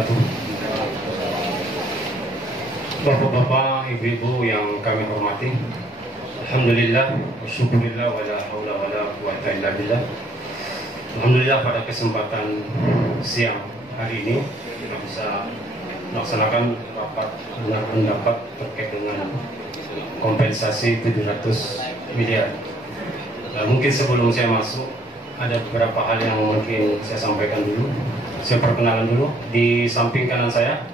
wabarakatuh. Bapak-bapak, ibu-ibu yang kami hormati, alhamdulillah, syukurillah, wala haula wala quwata illa billah. Alhamdulillah pada kesempatan siang hari ini kita bisa melaksanakan rapat dengar pendapat terkait dengan kompensasi 700 miliar. Mungkin sebelum saya masuk, ada beberapa hal yang mungkin saya sampaikan dulu. Saya perkenalan dulu. Di samping kanan saya,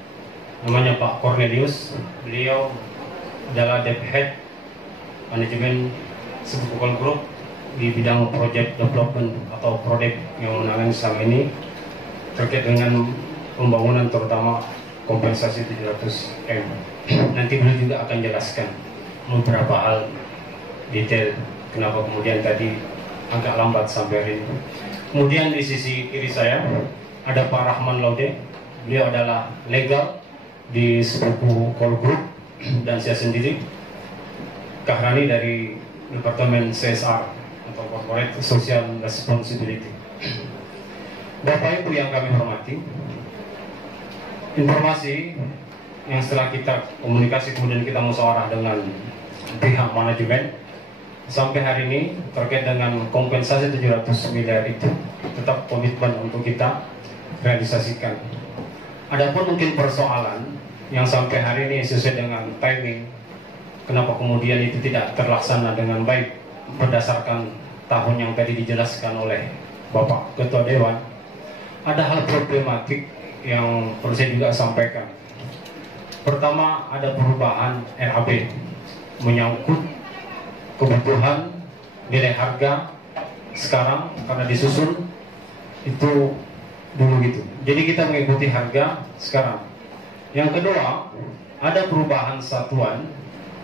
namanya Pak Cornelius. Beliau adalah Deputy Head Manajemen Sebukul Group di bidang Project Development atau proyek yang menangani selama ini terkait dengan pembangunan, terutama kompensasi 700M. Nanti beliau juga akan jelaskan beberapa hal detail kenapa kemudian tadi agak lambat sampai hari ini. Kemudian di sisi kiri saya ada Pak Rahman Laude. Beliau adalah legal di Sebukul Group, dan saya sendiri Kahrani dari Departemen CSR atau Corporate Social Responsibility. Bapak Ibu yang kami hormati, informasi yang setelah kita komunikasi kemudian kita musyawarah dengan pihak manajemen sampai hari ini terkait dengan kompensasi 700 miliar itu tetap komitmen untuk kita realisasikan. Adapun mungkin persoalan yang sampai hari ini sesuai dengan timing, kenapa kemudian itu tidak terlaksana dengan baik berdasarkan tahun yang tadi dijelaskan oleh Bapak Ketua Dewan, ada hal problematik yang perlu saya juga sampaikan. Pertama, ada perubahan RAB menyangkut kebutuhan nilai harga sekarang karena disusun itu dulu gitu. Jadi kita mengikuti harga sekarang. Yang kedua, ada perubahan satuan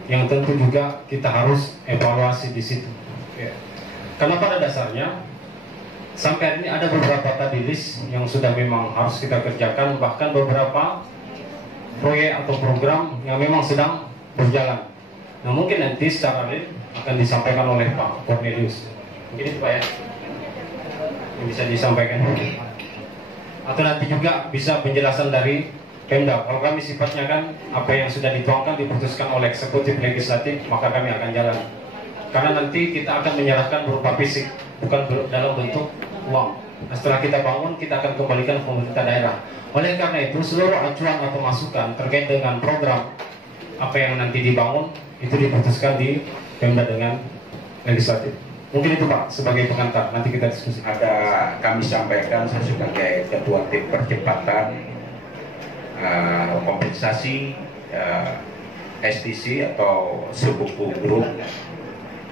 yang tentu juga kita harus evaluasi di situ. Ya. Karena pada dasarnya sampai hari ini ada beberapa tadi list yang sudah memang harus kita kerjakan, bahkan beberapa proyek atau program yang memang sedang berjalan. Nah, mungkin nanti secara real akan disampaikan oleh Pak Cornelius. Mungkin itu Pak ya, yang bisa disampaikan. Atau nanti juga bisa penjelasan dari Pemda. Kalau kami sifatnya kan apa yang sudah dituangkan diputuskan oleh eksekutif legislatif, maka kami akan jalan. Karena nanti kita akan menyerahkan berupa fisik, bukan dalam bentuk uang. Nah, setelah kita bangun, kita akan kembalikan ke pemerintah daerah. Oleh karena itu, seluruh acuan atau masukan terkait dengan program apa yang nanti dibangun itu diputuskan di Pemda dengan legislatif. Mungkin itu Pak sebagai pengantar, nanti kita diskusi. Ada kami sampaikan, saya sebagai ketua tim percepatan kompensasi STC atau Sebukul Group,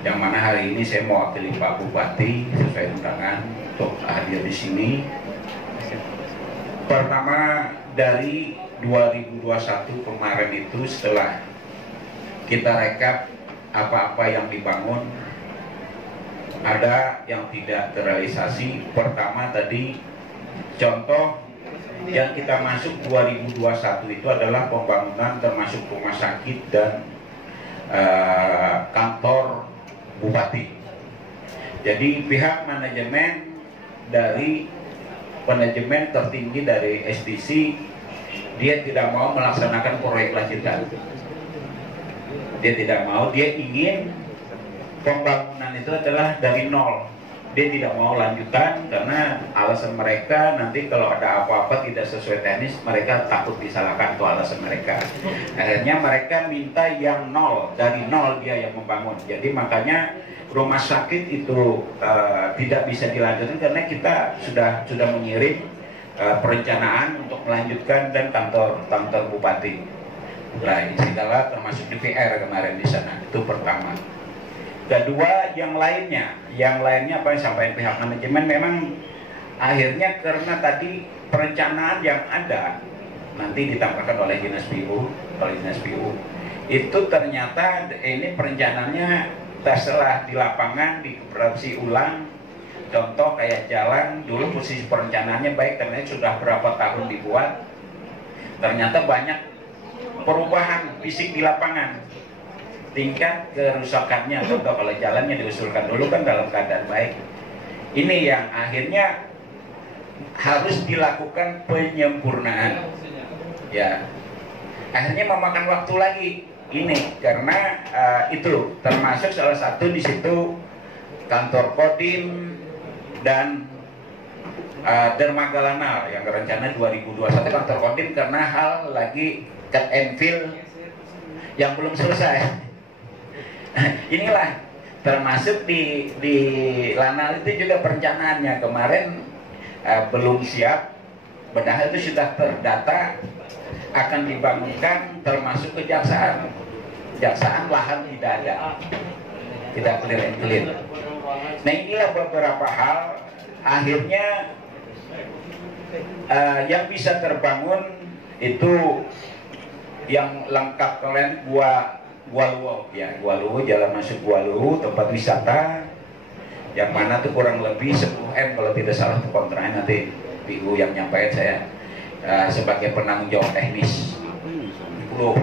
yang mana hari ini saya mewakili Pak Bupati sesuai undangan untuk hadir di sini. Pertama, dari 2021 kemarin itu setelah kita rekap apa-apa yang dibangun, ada yang tidak terrealisasi. Pertama tadi contoh yang kita masuk 2021 itu adalah pembangunan termasuk rumah sakit dan kantor bupati. Jadi pihak manajemen dari manajemen tertinggi dari STC, dia tidak mau melaksanakan proyek lanjutan. Dia tidak mau, dia ingin pembangunan itu adalah dari nol. Dia tidak mau lanjutan karena alasan mereka nanti kalau ada apa-apa tidak sesuai teknis, mereka takut disalahkan, itu alasan mereka. Akhirnya mereka minta yang nol, dari nol dia yang membangun. Jadi makanya rumah sakit itu tidak bisa dilanjutkan karena kita sudah mengirim perencanaan untuk melanjutkan dan kantor bupati. Nah, segala termasuk DPR kemarin di sana. Itu pertama. Kedua, yang lainnya apa yang disampaikan pihak manajemen, memang akhirnya karena tadi perencanaan yang ada nanti ditambahkan oleh dinas PU, itu ternyata ini perencanaannya setelah di lapangan dikoreksi ulang. Contoh kayak jalan, dulu posisi perencanaannya baik karena sudah berapa tahun dibuat, ternyata banyak perubahan fisik di lapangan. Tingkat kerusakannya, contoh kalau jalannya diusulkan dulu kan dalam keadaan baik. Ini yang akhirnya harus dilakukan penyempurnaan. Ya, akhirnya memakan waktu lagi ini karena itu termasuk salah satu di situ kantor Kodim dan Dermaga Lanal yang rencana 2021 kantor Kodim karena hal lagi cut and fill yang belum selesai. Inilah termasuk di Lanal itu juga perencanaannya kemarin belum siap, padahal itu sudah terdata akan dibangunkan termasuk kejaksaan. Kejaksaan lahan tidak ada, tidak clear and clear. Nah inilah beberapa hal akhirnya yang bisa terbangun itu yang lengkap kalian Gua Luwu ya, Gua Luwu, jalan masuk Gua Luwu, tempat wisata yang mana tuh kurang lebih 10 M kalau tidak salah tuh kontraknya, nanti PU yang nyampaikan saya sebagai penanggung jawab teknis 10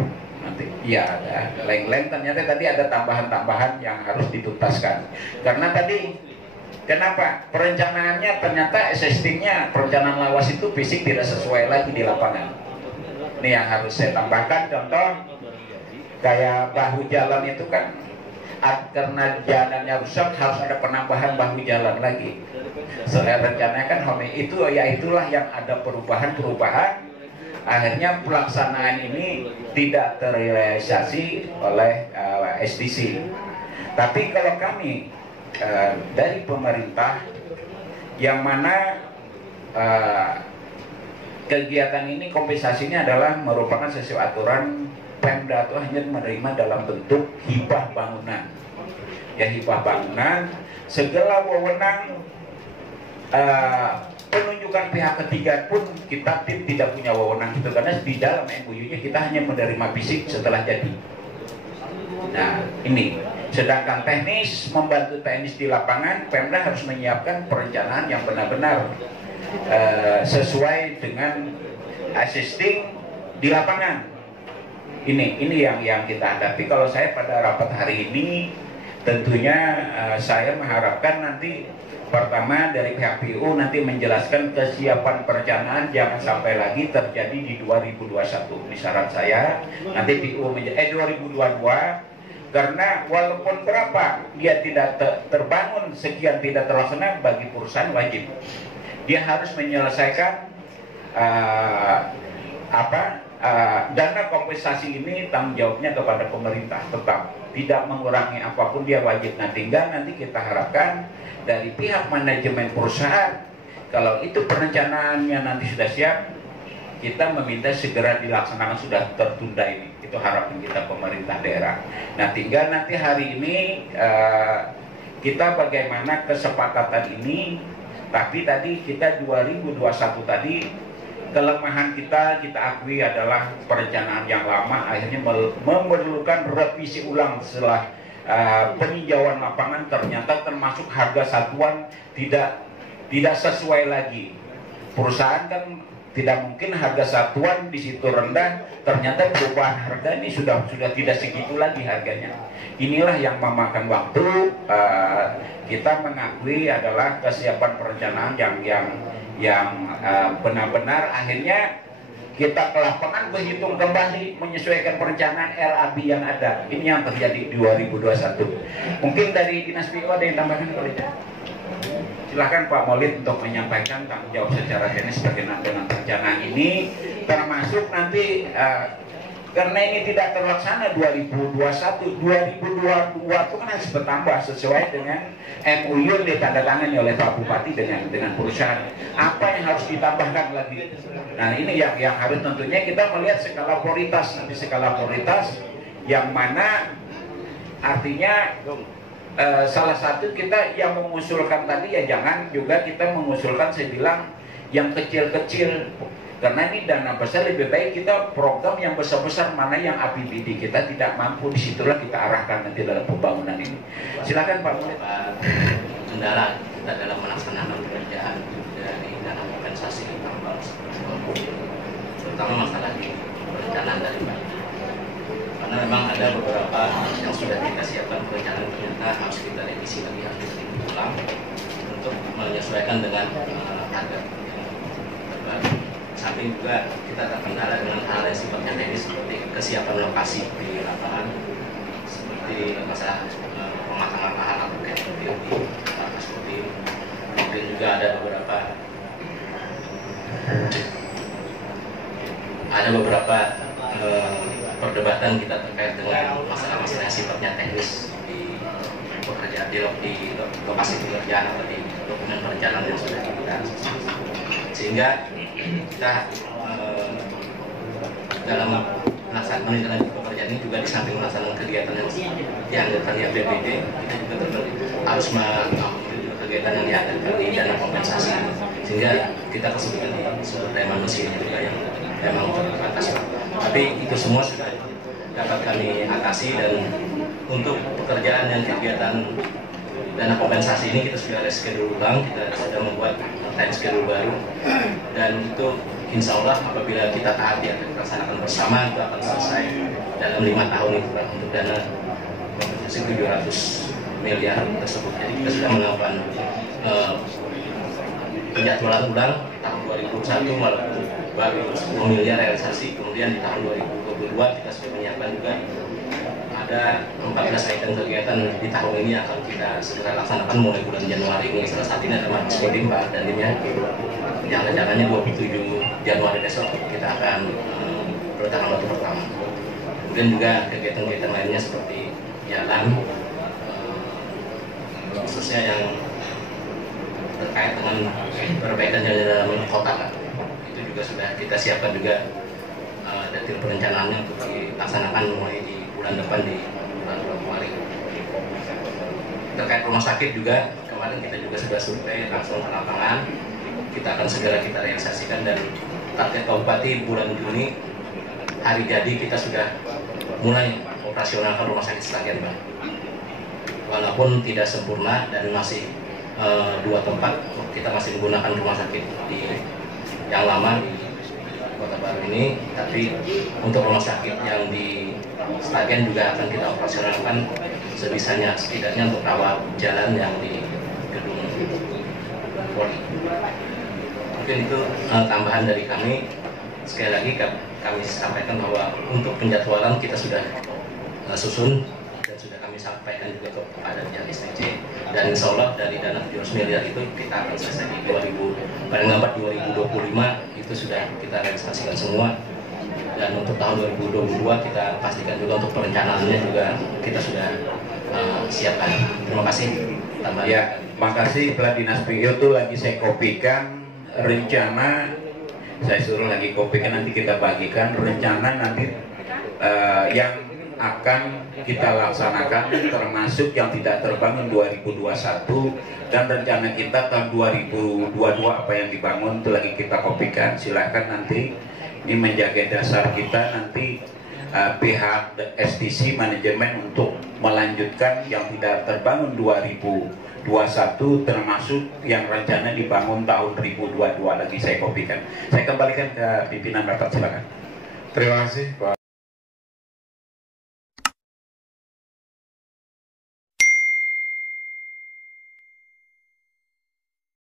nanti. Iya ada lain-lain, ternyata tadi ada tambahan-tambahan yang harus dituntaskan karena tadi kenapa perencanaannya ternyata existingnya perencanaan lawas itu fisik tidak sesuai lagi di lapangan. Ini yang harus saya tambahkan, contoh kayak bahu jalan itu kan karena jalannya rusak harus ada penambahan bahu jalan lagi. Soalnya rencananya kan itu ya itulah yang ada perubahan-perubahan, akhirnya pelaksanaan ini tidak terrealisasi oleh SDC. Tapi kalau kami dari pemerintah yang mana kegiatan ini kompensasinya adalah merupakan sesuai aturan Pemda itu hanya menerima dalam bentuk hibah bangunan. Ya hibah bangunan, segala wewenang penunjukan pihak ketiga pun kita tidak punya wewenang itu karena di dalam MOU-nya kita hanya menerima fisik setelah jadi. Nah ini, sedangkan teknis membantu teknis di lapangan, Pemda harus menyiapkan perencanaan yang benar-benar sesuai dengan existing di lapangan. Ini yang kita hadapi. Kalau saya pada rapat hari ini tentunya saya mengharapkan nanti pertama dari pihak PU nanti menjelaskan kesiapan perencanaan jangan sampai lagi terjadi di 2021. Ini syarat saya. Nanti PU 2022 karena walaupun berapa dia tidak terbangun sekian tidak terlaksana, bagi perusahaan wajib dia harus menyelesaikan dana kompensasi ini tanggung jawabnya kepada pemerintah, tetap tidak mengurangi apapun dia wajib. Nah tinggal nanti kita harapkan dari pihak manajemen perusahaan kalau itu perencanaannya nanti sudah siap, kita meminta segera dilaksanakan, sudah tertunda ini, itu harapan kita pemerintah daerah. Nah tinggal nanti hari ini kita bagaimana kesepakatan ini. Tapi tadi kita 2021 tadi kelemahan kita akui adalah perencanaan yang lama akhirnya memerlukan revisi ulang setelah peninjauan lapangan. Ternyata termasuk harga satuan tidak sesuai lagi. Perusahaan kan tidak mungkin harga satuan di situ rendah, ternyata perubahan harga ini sudah tidak segitu lagi harganya. Inilah yang memakan waktu. Kita mengakui adalah kesiapan perencanaan yang benar-benar akhirnya kita ke lapangan berhitung kembali menyesuaikan perencanaan RAB yang ada. Ini yang terjadi 2021. Mungkin dari Dinas PU ada yang tambahkan boleh? Silahkan Pak Maulid untuk menyampaikan tanggung jawab secara teknis berkenaan dengan perencanaan ini, termasuk nanti karena ini tidak terlaksana 2021, 2022 itu kan harus bertambah sesuai dengan MOU yang ditandatangani oleh Pak Bupati dengan perusahaan. Apa yang harus ditambahkan lagi? Nah ini yang harus tentunya kita melihat skala prioritas, nanti skala prioritas yang mana artinya salah satu kita yang mengusulkan tadi ya jangan juga kita mengusulkan saya bilang yang kecil-kecil. Karena ini dana besar, lebih baik kita program yang besar-besar, mana yang APBD kita tidak mampu, disitulah kita arahkan nanti dalam pembangunan ini. Silakan Pak Mulid. Kendala kita dalam melaksanakan pekerjaan dari dana kompensasi tambang terutama masalah di perencanaan dari Pak. Karena memang ada beberapa yang sudah kita siapkan perencanaan ternyata harus kita revisi lagi, harus kita ulang untuk menyesuaikan dengan harga samping juga kita terkendala dengan hal yang sifatnya teknis seperti kesiapan lokasi di lapangan, seperti masalah pematangan lahan atau kayak seperti ini. Mungkin juga ada beberapa perdebatan kita terkait dengan masalah-masalah yang sifatnya teknis di pekerjaan di lokasi pekerjaan atau di dokumen perencanaan yang sudah kita susun. Sehingga kita dalam melaksanakan penelitian pekerjaan ini juga di samping melaksanakan kegiatan yang dianggarkan di APBD, kita juga harus mengambil kegiatan yang dianggarkan di dana kompensasi, sehingga kita kesulitan di sumber daya manusia juga yang memang terbatas. Tapi itu semua sudah dapat kami atasi, dan untuk pekerjaan yang kegiatan dana kompensasi ini kita sudah reschedule ulang, kita sudah membuat time schedule baru, dan itu insya Allah apabila kita taati akan kita laksanakan bersama, itu akan selesai dalam 5 tahun itu untuk dana kompensasi 700 miliar tersebut. Jadi kita sudah melakukan penjadwalan ulang tahun 2021 walaupun baru 10 miliar realisasi, kemudian di tahun 2022 kita sudah menyiapkan juga ada 14 item kegiatan di tahun ini yang akan kita segera laksanakan mulai bulan Januari ini. Salah satunya ada Mabes Kodim Pak dan timnya. Jangan-jangannya 27 Januari besok kita akan peletakan batu pertama. Kemudian juga kegiatan-kegiatan lainnya seperti jalan, khususnya yang terkait dengan perbaikan jalan dalam kota Pak. Itu juga sudah kita siapkan juga detail perencanaannya untuk dilaksanakan mulai di bulan depan, di bulan Februari. Terkait rumah sakit juga kemarin kita juga sudah survei langsung ke lapangan, kita akan segera kita realisasikan, dan target Kabupaten bulan Juni hari jadi kita sudah mulai operasionalkan rumah sakit Sragen Pak. Walaupun tidak sempurna dan masih 2 tempat kita masih menggunakan rumah sakit yang lama di Kota Baru ini, tapi untuk rumah sakit yang di Sragen juga akan kita operasionalkan sebisanya, setidaknya untuk rawat jalan yang di gedung Poli. Mungkin itu tambahan dari kami. Sekali lagi kami sampaikan bahwa untuk penjadwalan kita sudah susun dan sudah kami sampaikan juga kepada pihak STC, dan insya Allah dari dana 700 miliar itu kita akan selesai di paling lambat 2025 itu sudah kita realisasikan semua. Dan untuk tahun 2022 kita pastikan juga untuk perencanaannya juga kita sudah siapkan. Terima kasih. Ya, makasih Kepala Dinas PU itu lagi saya kopikan rencana, saya suruh lagi kopikan, nanti kita bagikan rencana nanti yang akan kita laksanakan, termasuk yang tidak terbangun 2021, dan rencana kita tahun 2022 apa yang dibangun itu lagi kita kopikan. Silahkan nanti ini menjaga dasar kita nanti pihak STC manajemen untuk melanjutkan yang tidak terbangun 2021, termasuk yang rencana dibangun tahun 2022 lagi saya kopikan. Saya kembalikan ke pimpinan rapat, silakan. Terima kasih Pak.